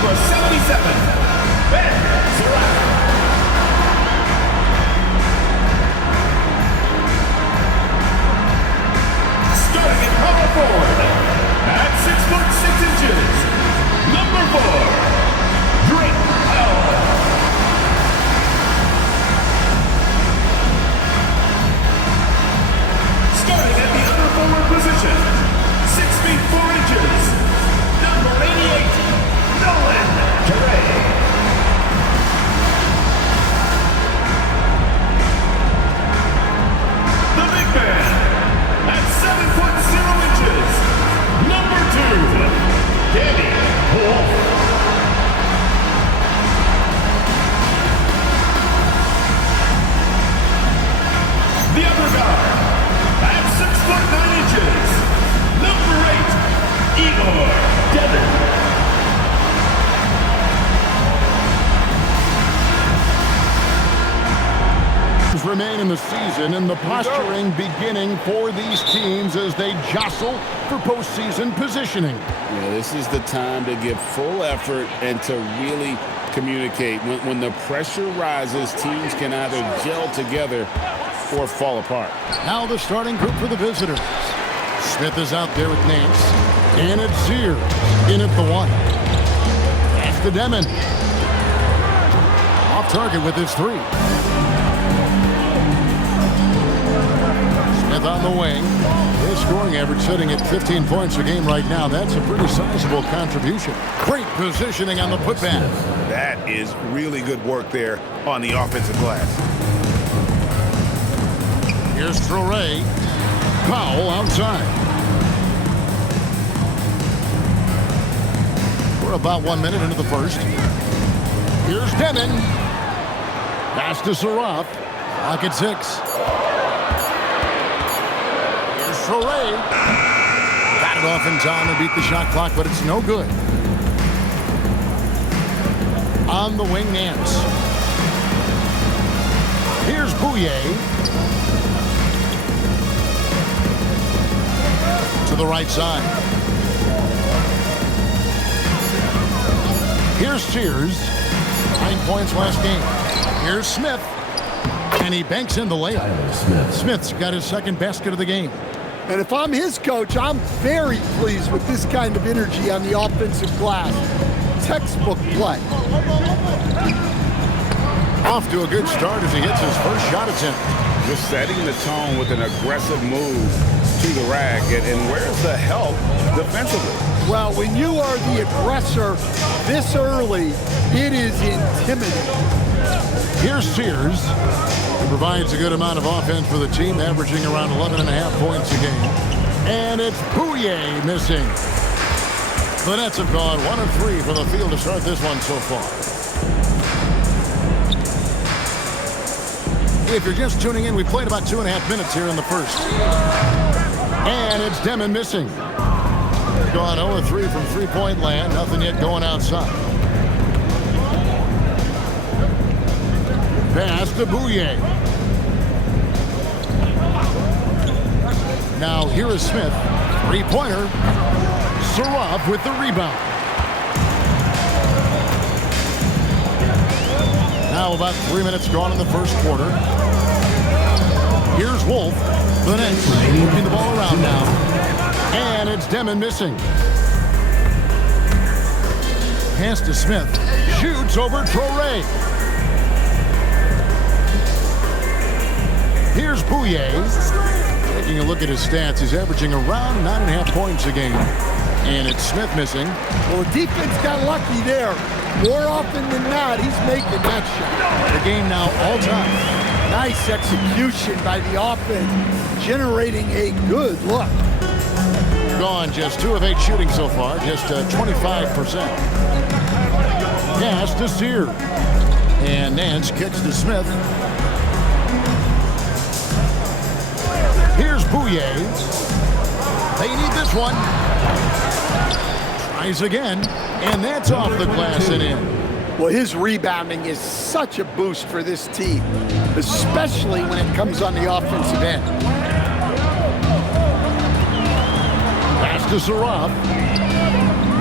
Number 77, Ben Surratt. Starting at power forward, at 6'6", number 4, Drake Powell. Starting at the upper forward position, 6 feet 4 inches, number 88, Nolan Carey. The big man, at 7'0", number 2, Danny Wolf. The other guard, at 6'9", number 8, Igor Devin. Remain in the season, and the posturing beginning for these teams as they jostle for postseason positioning. Yeah, this is the time to give full effort and to really communicate. When the pressure rises, teams can either gel together or fall apart. Now the starting group for the visitors. Smith is out there with Nance, and it's Sears in at the 1. That's to Demon. Off target with his 3. Smith on the wing. His scoring average sitting at 15 points a game right now. That's a pretty sizable contribution. Great positioning on the putback. That is really good work there on the offensive glass. Here's Traore. Powell outside. We're about 1 minute into the first. Here's Demon. Pass to Saraf. Clock at 6. Traore got it off in time to beat the shot clock, but it's no good. On the wing, Nance. Here's Bouye. To the right side. Here's Sears. 9 points last game. Here's Smith. And he banks in the layup. Smith's got his second basket of the game. And if I'm his coach, I'm very pleased with this kind of energy on the offensive glass. Textbook play. Off to a good start as he hits his first shot attempt. Just setting the tone with an aggressive move to the rack. And where's the help defensively? Well, when you are the aggressor this early, it is intimidating. Here's Sears. He provides a good amount of offense for the team, averaging around 11.5 points a game. And it's Bouye missing. The Nets have gone 1 of 3 from the field to start this one so far. If you're just tuning in, we played about 2.5 minutes here in the first. And it's Demon missing. Gone 0 of 3 from three-point land. Nothing yet going outside. Pass to Bouye. Now here is Smith. Three-pointer. Saraf with the rebound. Now about 3 minutes gone in the first quarter. Here's Wolf. The Nets moving the ball around now. And it's Demon missing. Pass to Smith. Shoots over Traore. Here's Bouye. Taking a look at his stats, he's averaging around 9.5 points a game. And it's Smith missing. Well, the defense got lucky there. More often than not, he's making that shot. The game now all time. Nice execution by the offense, generating a good look. Gone just 2 of 8 shooting so far, just 25%. Pass to Sears. And Nance kicks to Smith. Here's Bouye. They need this one. Tries again, and that's off the glass and in. Well, his rebounding is such a boost for this team, especially when it comes on the offensive end. Pass to Saraf.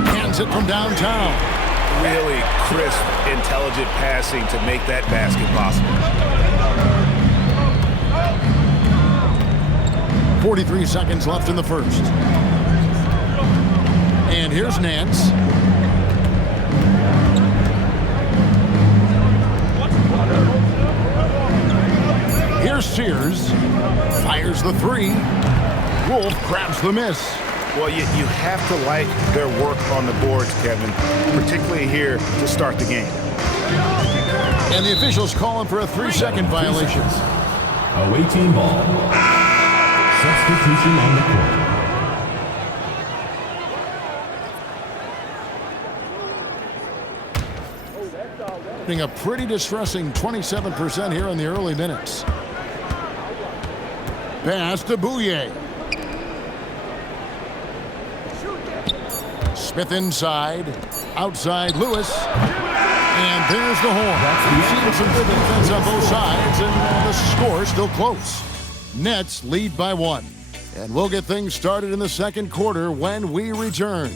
Hands it from downtown. really crisp, intelligent passing to make that basket possible. 43 seconds left in the first. And here's Nance. Here's Sears. Fires the three. Wolf grabs the miss. Well, you have to like their work on the boards, Kevin, particularly here to start the game. And the officials calling for a 3-second violation. Away team ball. Substitution on the court. A pretty distressing 27% here in the early minutes. Pass to Bouye. Smith inside. Outside Lewis. And there's the horn. We've seen some good defense on both sides, and the score is still close. Nets lead by 1. And we'll get things started in the second quarter when we return.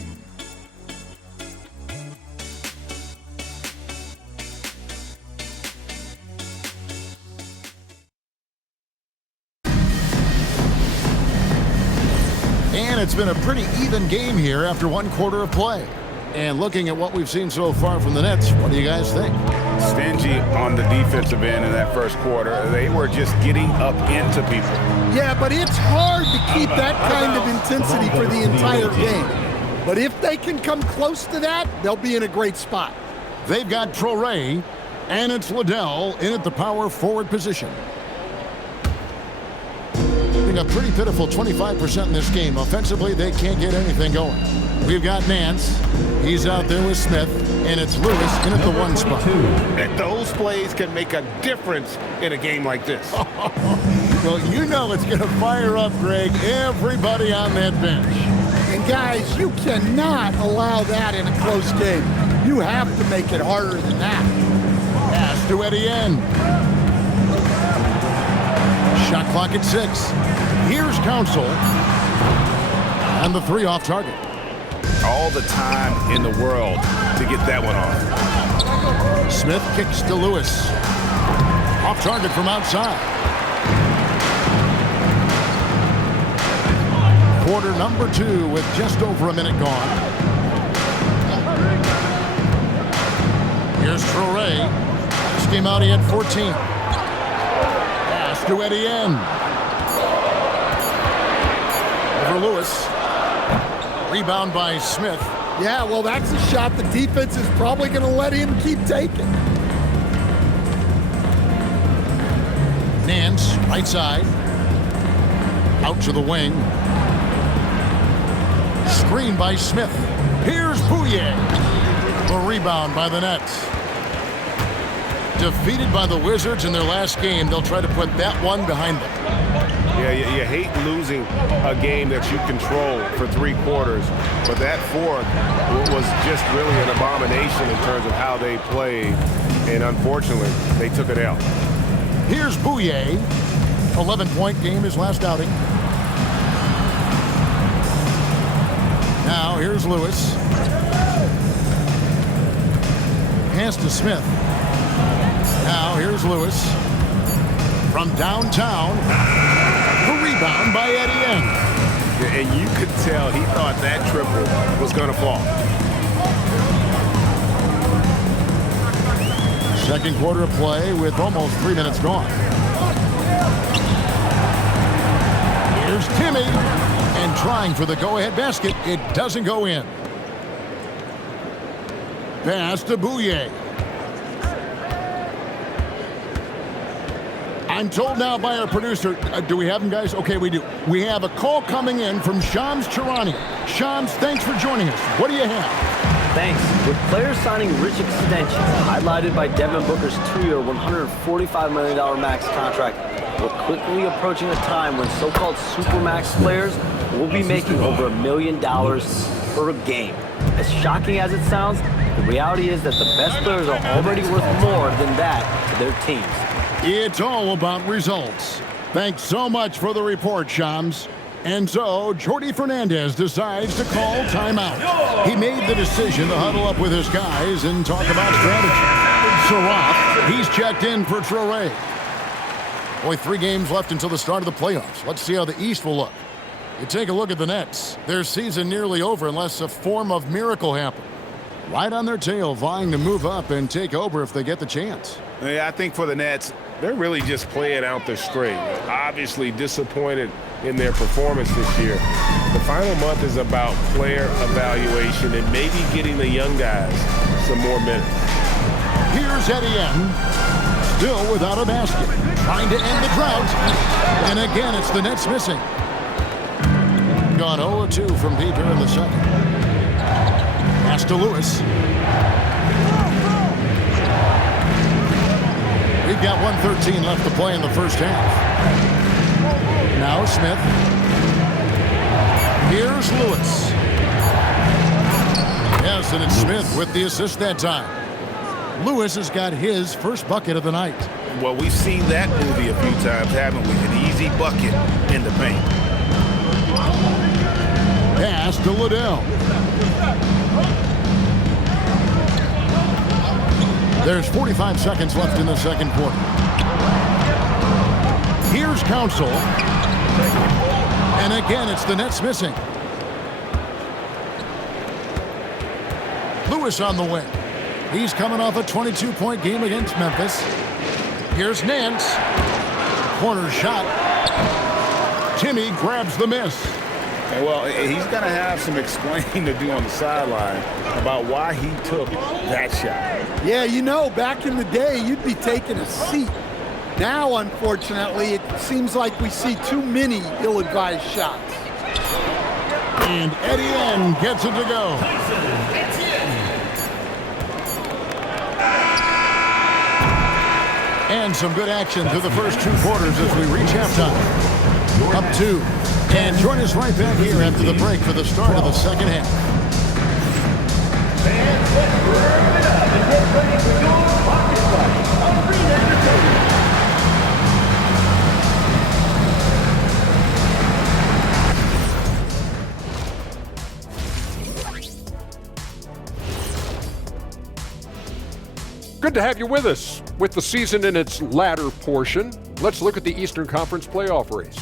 And it's been a pretty even game here after 1 quarter of play. And looking at what we've seen so far from the Nets, what do you guys think? Stingy on the defensive end in that first quarter. They were just getting up into people. Yeah, but it's hard to keep that kind of intensity for the entire game. But if they can come close to that, they'll be in a great spot. They've got Traore, and it's Liddell in at the power forward position. A pretty pitiful 25% in this game. Offensively, they can't get anything going. We've got Nance. He's out there with Smith, and it's Lewis in at the 1 spot. And those plays can make a difference in a game like this. Well, you know it's going to fire up, Greg, everybody on that bench. And guys, you cannot allow that in a close game. You have to make it harder than that. Pass to Etienne. Shot clock at 6. Here's Council. And the 3 off target. All the time in the world to get that one off. Smith kicks to Lewis. Off target from outside. Quarter number 2 with just over a minute gone. Here's Traore. This game out, he had 14. To Etienne. Over Lewis. Rebound by Smith. Yeah, well, that's a shot the defense is probably going to let him keep taking. Nance, right side. Out to the wing. Screen by Smith. Here's Bouye. The rebound by the Nets. Defeated by the Wizards in their last game, they'll try to put that one behind them. Yeah, you hate losing a game that you control for 3 quarters, but that 4th was just really an abomination in terms of how they played, and unfortunately, they took it out. Here's Bouye. 11-point game his last outing. Now here's Lewis. Pass to Smith. Now here's Lewis from downtown. The rebound by Etienne. And you could tell he thought that triple was going to fall. Second quarter of play with almost 3 minutes gone. Here's Timmy. And trying for the go-ahead basket. It doesn't go in. Pass to Bouye. I'm told now by our producer, do we have him, guys? Okay, we do. We have a call coming in from Shams Charania. Shams, thanks for joining us. What do you have? Thanks. With players signing rich extensions, highlighted by Devin Booker's 2-year, $145 million max contract, we're quickly approaching a time when so-called supermax players will be making over $1 million per game. As shocking as it sounds, the reality is that the best players are already worth more than that to their teams. It's all about results. Thanks so much for the report, Shams. And so, Jordy Fernandez decides to call timeout. He made the decision to huddle up with his guys and talk about strategy. Saraf, he's checked in for Traore. Boy, 3 games left until the start of the playoffs. Let's see how the East will look. You take a look at the Nets. Their season nearly over unless a form of miracle happens. Right on their tail, vying to move up and take over if they get the chance. Yeah, I think for the Nets, they're really just playing out their strength. Obviously disappointed in their performance this year. The final month is about player evaluation and maybe getting the young guys some more minutes. Here's Etienne, still without a basket, trying to end the drought. And again, it's the Nets missing. Gone 0-2 from deep here in the second. Pass to Lewis. We've got 1:13 left to play in the first half. Now Smith. Here's Lewis. Yes, and it's Smith with the assist that time. Lewis has got his first bucket of the night. Well, we've seen that movie a few times, haven't we? An easy bucket in the paint. Pass to Liddell. There's 45 seconds left in the second quarter. Here's Council. And again, it's the Nets missing. Lewis on the wing. He's coming off a 22-point game against Memphis. Here's Nance. Corner shot. Timmy grabs the miss. Well, he's going to have some explaining to do on the sideline about why he took that shot. Yeah, you know, back in the day, you'd be taking a seat. Now, unfortunately, it seems like we see too many ill-advised shots. And Etienne gets it to go. And some good action through the first 2 quarters as we reach halftime. Up 2. And join us right back here after the break for the start of the second half. Fans, let's warm it up and get ready for your pocket fight on Green Entertainment. Good to have you with us. With the season in its latter portion, let's look at the Eastern Conference playoff race.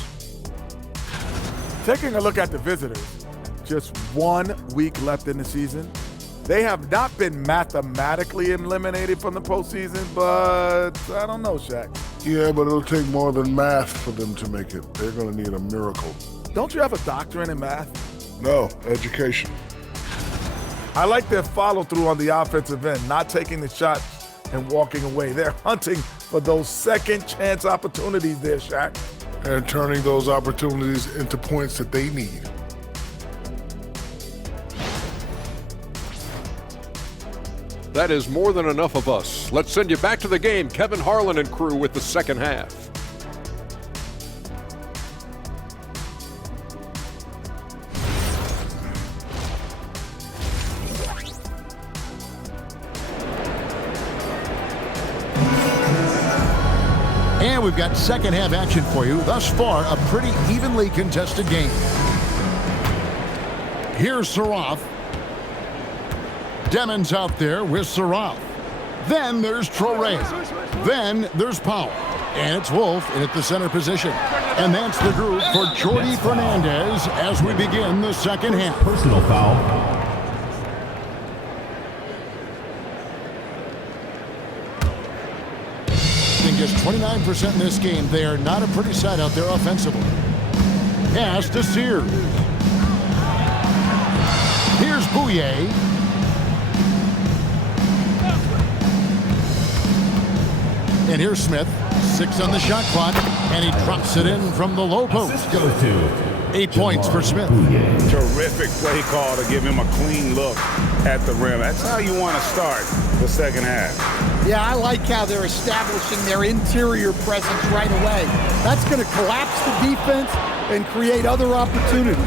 Taking a look at the visitors, just 1 week left in the season. They have not been mathematically eliminated from the postseason, but I don't know, Shaq. Yeah, but it'll take more than math for them to make it. They're going to need a miracle. Don't you have a doctorate in math? No, education. I like their follow-through on the offensive end, not taking the shot and walking away. They're hunting for those second chance opportunities there, Shaq. And turning those opportunities into points that they need. That is more than enough of us. Let's send you back to the game. Kevin Harlan and crew with the second half. And we've got second half action for you. Thus far, a pretty evenly contested game. Here's Saraf. Demon's out there with Saraf. Then there's Traore. Then there's Powell. And it's Wolf in at the center position. And that's the group for Jordy Fernandez as we begin the second half. Personal foul. Just 29% in this game. They are not a pretty sight out there offensively. Pass to Sears. Here's Bouye. And here's Smith. 6 on the shot clock. And he drops it in from the low post. 8 points for Smith. Terrific play call to give him a clean look at the rim. That's how you want to start the second half. Yeah, I like how they're establishing their interior presence right away. That's going to collapse the defense and create other opportunities.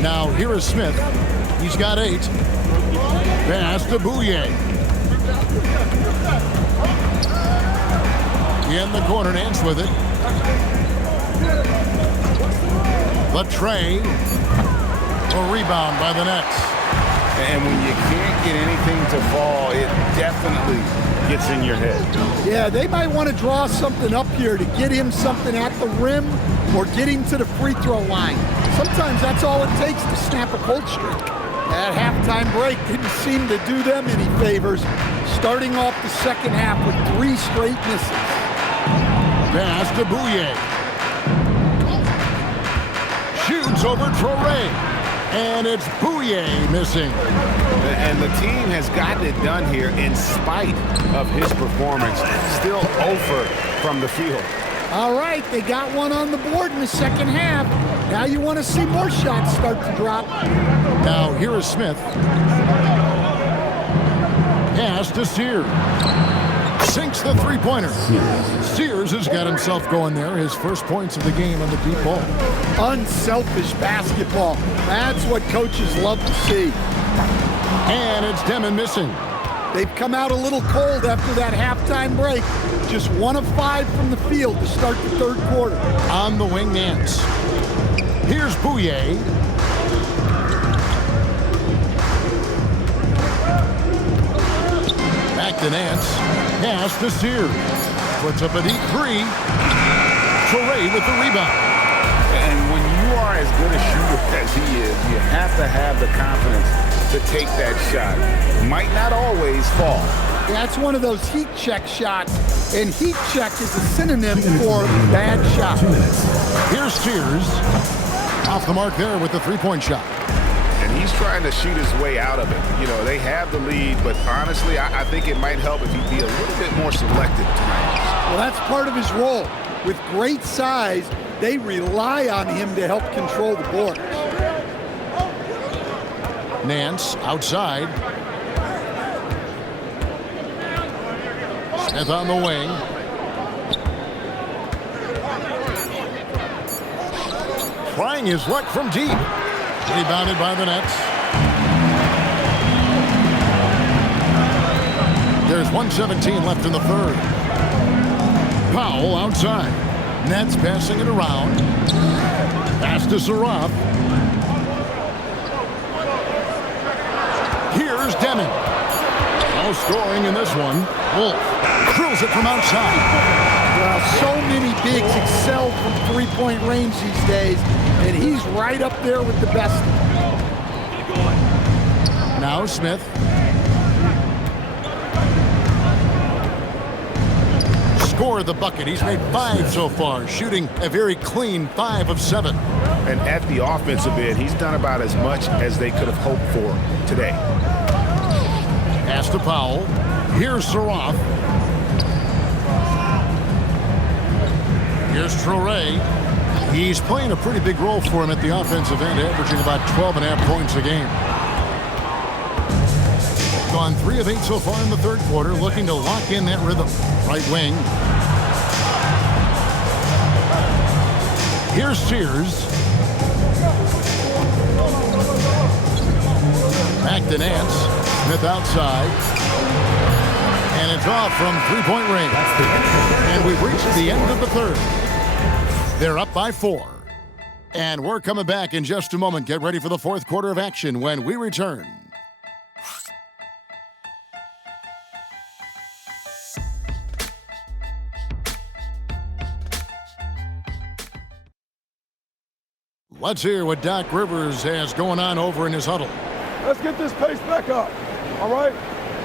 Now, here is Smith. He's got 8. Pass to Bouye. In the corner, Nance with it. The tray. A rebound by the Nets. And when you can't get anything to fall, it definitely gets in your head. Yeah, they might want to draw something up here to get him something at the rim or get him to the free throw line. Sometimes that's all it takes to snap a cold streak. That halftime break didn't seem to do them any favors, starting off the second half with 3 straight misses. Pass to Bouye. Shoots over Traore. And it's Bouye missing. And the team has gotten it done here in spite of his performance. Still 0 from the field. All right, they got one on the board in the second half. Now you want to see more shots start to drop. Now here is Smith. Pass to Sears. Sinks the three-pointer. Sears has got himself going there. His first points of the game on the deep ball. Unselfish basketball. That's what coaches love to see. And it's Demon missing. They've come out a little cold after that halftime break. Just 1 of 5 from the field to start the third quarter. On the wing, Nance. Here's Bouye. Back to Nance. Pass to Sears. Puts up a deep 3. Traore with the rebound. And when you are as good a shooter as he is, you have to have the confidence to take that shot. Might not always fall. That's one of those heat check shots, and heat check is a synonym for bad shot. Here's Sears. Off the mark there with the three-point shot. And he's trying to shoot his way out of it. You know, they have the lead, but honestly, I think it might help if he'd be a little bit more selective tonight. Well, that's part of his role. With great size, they rely on him to help control the board. Nance outside. Smith on the wing. Trying his luck from deep. Rebounded by the Nets. There's 1:17 left in the third. Powell outside. Nets passing it around. Pass to Saraf. Here's Deming. No scoring in this one. Wolf drills it from outside. Well, so many bigs excel from three-point range these days, and he's right up there with the best. Now Smith. Score the bucket. He's made 5 so far, shooting a very clean 5 of 7. And at the offensive end, he's done about as much as they could have hoped for today. Pass to Powell. Here's Saraf. Here's Traore. He's playing a pretty big role for him at the offensive end, averaging about 12.5 points a game. Gone 3 of 8 so far in the third quarter, looking to lock in that rhythm. Right wing. Here's Sears. Back to Nance. Smith outside. And it's off from three-point range. And we've reached the end of the third. They're up by 4. And we're coming back in just a moment. Get ready for the fourth quarter of action when we return. Let's hear what Doc Rivers has going on over in his huddle. Let's get this pace back up, all right?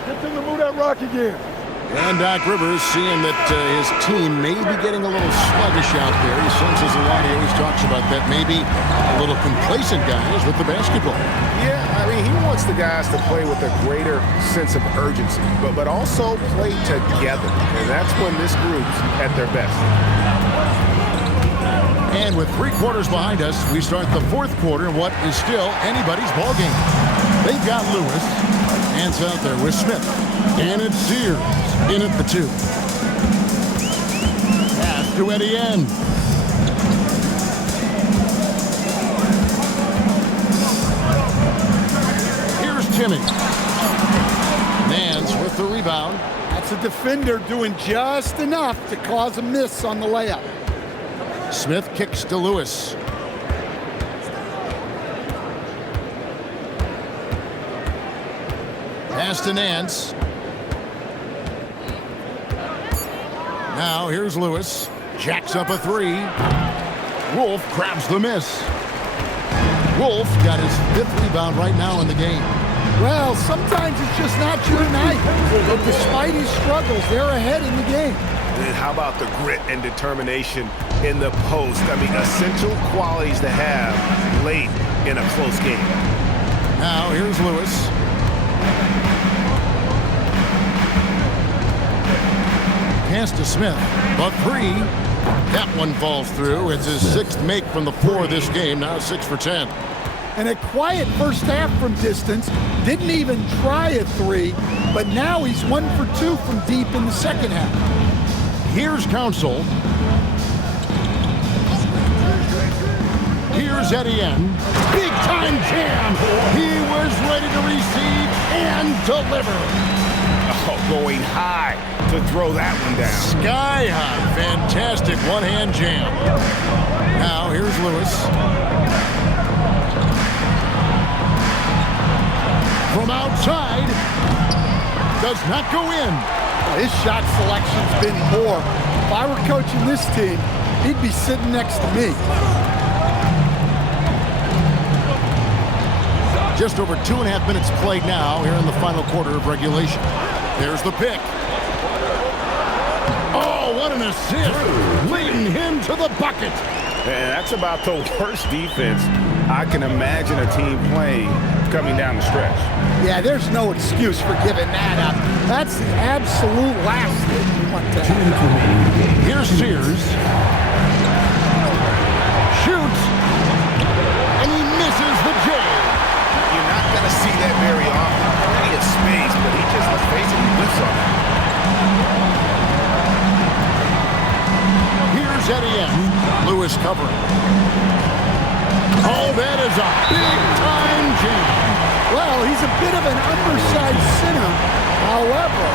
Get them to move that rock again. And Doc Rivers seeing that his team may be getting a little sluggish out there. He senses a lot. He always talks about that. Maybe a little complacent guys with the basketball. Yeah, I mean, he wants the guys to play with a greater sense of urgency, but also play together. And that's when this group's at their best. And with 3 quarters behind us, we start the fourth quarter in what is still anybody's ball game. They've got Lewis. Hands out there with Smith. And it's Sears in at the 2. Pass to Etienne. Here's Timmy. Nance with the rebound. That's a defender doing just enough to cause a miss on the layup. Smith kicks to Lewis. Pass to Nance. Now here's Lewis. Jacks up a three. Wolf grabs the miss. Wolf got his 5th rebound right now in the game. Well, sometimes it's just not your night. But despite his struggles, they're ahead in the game. And how about the grit and determination in the post? I mean, essential qualities to have late in a close game. Now here's Lewis. Pass to Smith. The three. That one falls through. It's his 6th make from the floor this game. Now 6 for 10. And a quiet first half from distance. Didn't even try a three, but now he's 1 for 2 from deep in the second half. Here's Council. Here's Etienne. Big time jam. He was ready to receive and deliver. Oh, going high to throw that one down. Sky high. Fantastic one-hand jam. Now here's Lewis. From outside. Does not go in. His shot selection's been poor. If I were coaching this team, he'd be sitting next to me. Just over 2.5 minutes played now here in the final quarter of regulation. There's the pick. Oh, what an assist. Leading him to the bucket. And that's about the worst defense I can imagine a team playing coming down the stretch. Yeah, there's no excuse for giving that up. That's the absolute last thing you want to have. Here's Sears. Shoots. And he misses the J. You're not going to see that very often. Plenty of space, but he just, let's face it, he whiffs on it. Here's Etienne. Lewis covering. Oh, that is a big-time jam. Well, he's a bit of an undersized center. However,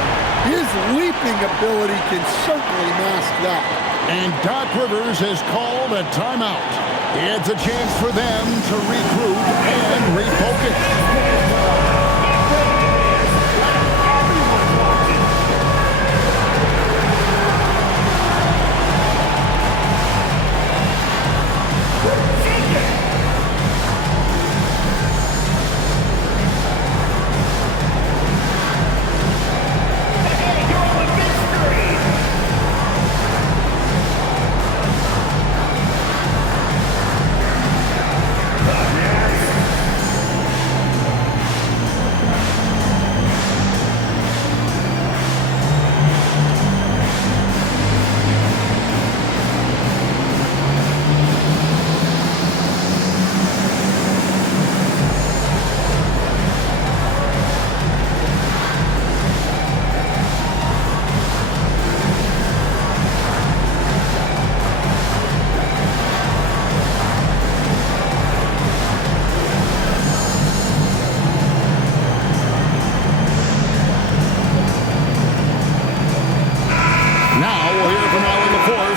his leaping ability can certainly mask that. And Doc Rivers has called a timeout. It's a chance for them to regroup and refocus.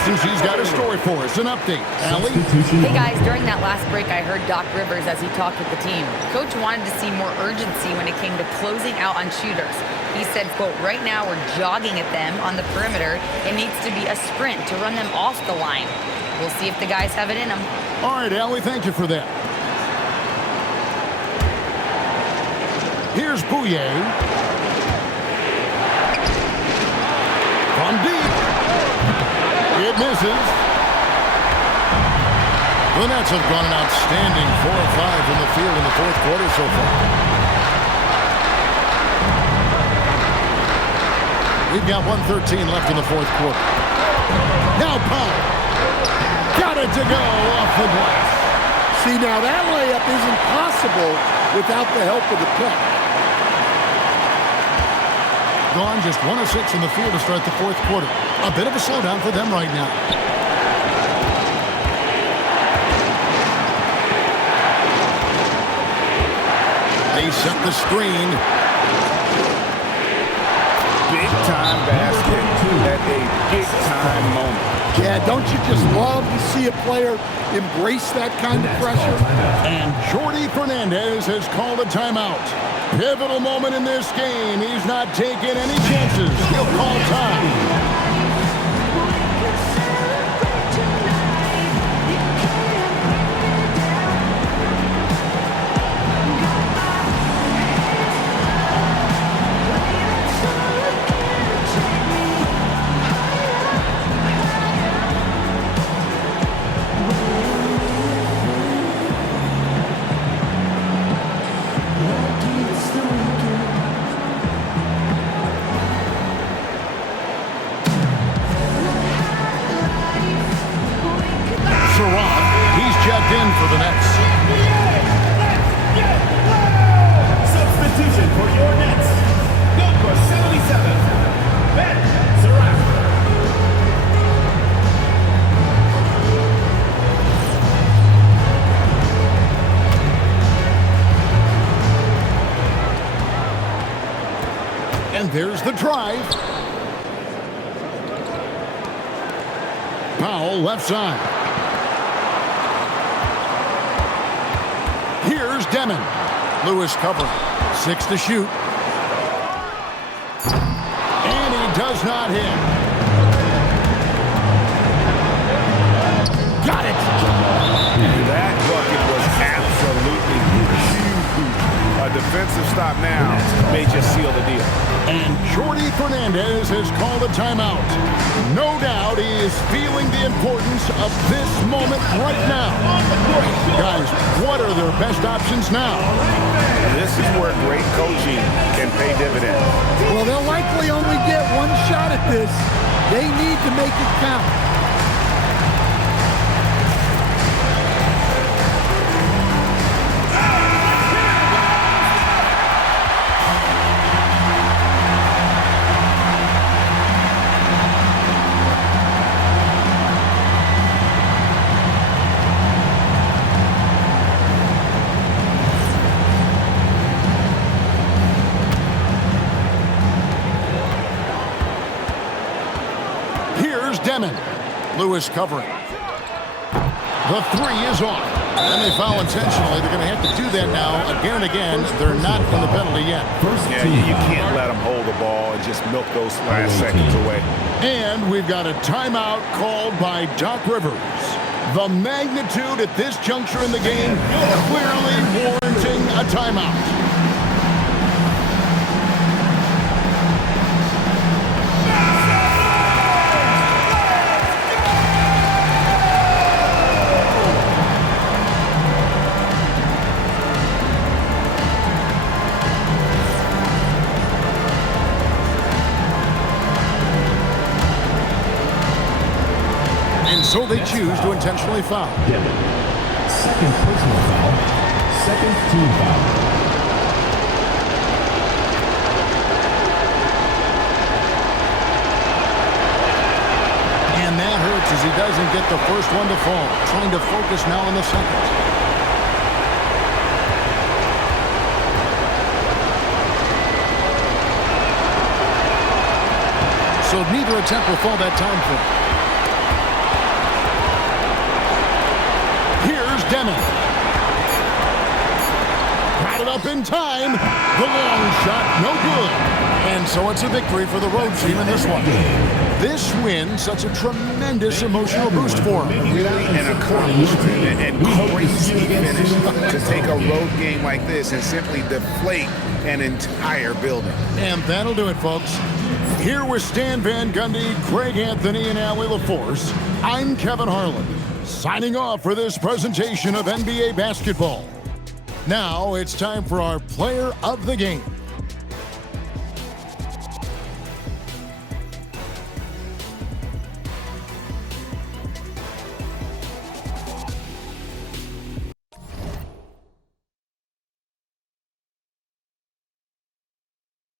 She's got a story for us, an update. Allie? Hey guys, during that last break, I heard Doc Rivers as he talked with the team. Coach wanted to see more urgency when it came to closing out on shooters. He said, quote, right now we're jogging at them on the perimeter. It needs to be a sprint to run them off the line. We'll see if the guys have it in them. All right, Allie, thank you for that. Here's Bouye. From deep. It misses. The Nets have gone an outstanding 4 of 5 from the field in the fourth quarter so far. We've got 1:13 left in the fourth quarter. Now Powell. Got it to go off the glass. See, now that layup isn't possible without the help of the pick. Gone just 1 of 6 in the field to start the fourth quarter. A bit of a slowdown for them right now. They set the screen. Big time basket at a big time moment. Yeah, don't you just love to see a player embrace that kind of pressure? And Jordi Fernandez has called a timeout. Pivotal moment in this game. He's not taking any chances. He'll call time. For the Nets. Substitution for your Nets. Number 77, Ben Zaraf. And there's the drive. Powell left side. Here's Demon. Lewis covering. 6 to shoot. And he does not hit. Got it. That bucket was absolutely huge. A defensive stop now may just seal the deal. And Jordi Fernandez has called a timeout. No doubt he is feeling the importance of this moment right now. Guys, what are their best options now? This is where great coaching can pay dividends. Well, they'll likely only get one shot at this. They need to make it count. Demon. Lewis covering. The 3 is off. And they foul intentionally. They're going to have to do that now again and again. They're not in the penalty yet. Yeah, you can't let them hold the ball and just milk those last seconds away. And we've got a timeout called by Doc Rivers. The magnitude at this juncture in the game clearly warranting a timeout. So they choose to intentionally foul. Second personal foul. Second team foul. And that hurts as he doesn't get the first one to fall. Trying to focus now on the second. So neither attempt will fall that time for him. Demon. Got it up in time. The long shot, no good. And so it's a victory for the road team in this one. This win, such a tremendous emotional boost for them. Really an accomplishment and crazy finish to take a road game like this and simply deflate an entire building. And that'll do it, folks. Here with Stan Van Gundy, Greg Anthony, and Allie LaForce, I'm Kevin Harlan. Signing off for this presentation of NBA basketball. Now it's time for our player of the game.